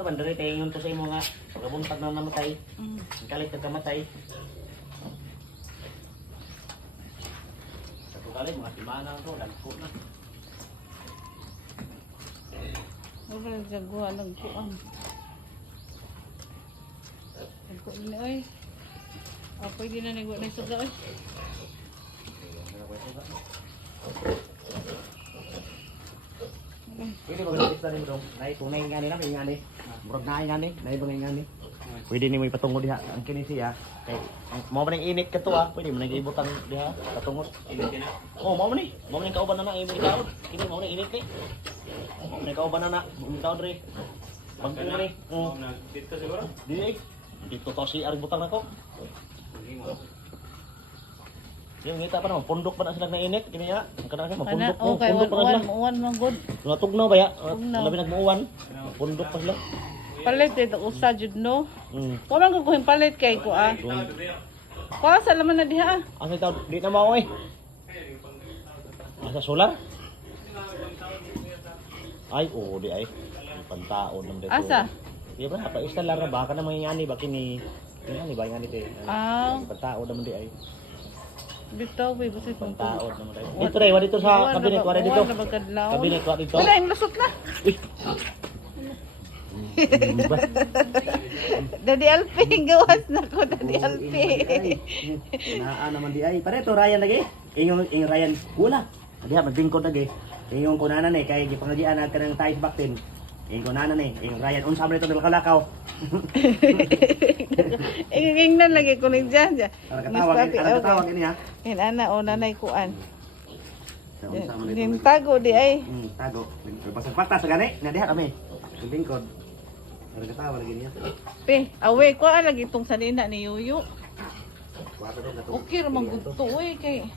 Ito man, dali tayo yun to sa imo nga. Pagkabuntag na namatay. Kalit ka kamatay. Sa kalit, mga timana to, lagko na. Wala nagagawa ng kuan. Nagko din oy. Pwede na nagwa na suga oy. Pwede ba ganito rin mo dong? Nay, tunay nga nila, may nga ni. Murag na nga ni, nay ba nga ni. Pwede ni mo ipatungod diha ang kini siya. Kay mo man init ka to ah, pwede mo nang ibutan diha patungod. Init na. Oh, mo man ni. Mo man kauban na na imo ikaw. Kini mo na init ni. Mo man kauban na na, ikaw dre. Pag ni. Dito siguro? Dito to si ari butang nako. Yung ngita pa naman, pundok pa na sila na init, kini ya. Kanang mo pundok mo, Okay, pundok pa na sila. uwan man good. Natugnaw ba ya? Tugnaw. Labi nagmuuwan. Pundok pa sila. Palit dito usa jud no. Hmm. Wala ko kuhin palit kay ko ah. Kuha sa laman na diha. Asa taw di na mao eh. Asa solar? Ay, oo di ay. Pantaon ng dito. Asa? Di ba pa install ra ba kana mangingani ba kini? Ini ba ingani te? Ah, Pantaon naman di ay. dito we basta Pantaon naman dai. Dito re, wa dito sa kabinet, wa dito. Kabinet wa dito. Wala yung lusot na. Uy. Daddy Alping gawas na ko Daddy Alping. Naa naman di ay. Pare to Ryan lagi. Ingong Ryan wala. Diha magbingkod lagi. Ingong kunanan eh kay gipangagian na kanang tais baktin. Ingong kunanan eh. Ingong Ryan unsa man ito nalakaw. Ingingnan lagi ko ni Jan. Katawag ini ha. Ana o nanay kuan. Unsa man ito. Din tago di ay. Tago. Basag patas gani. Na diha kami. Bingkod. Katawa lagi niya. Pe, awe ko lagi itong sanina ni Yuyu. Wato to. Okay ra man gudto oy kay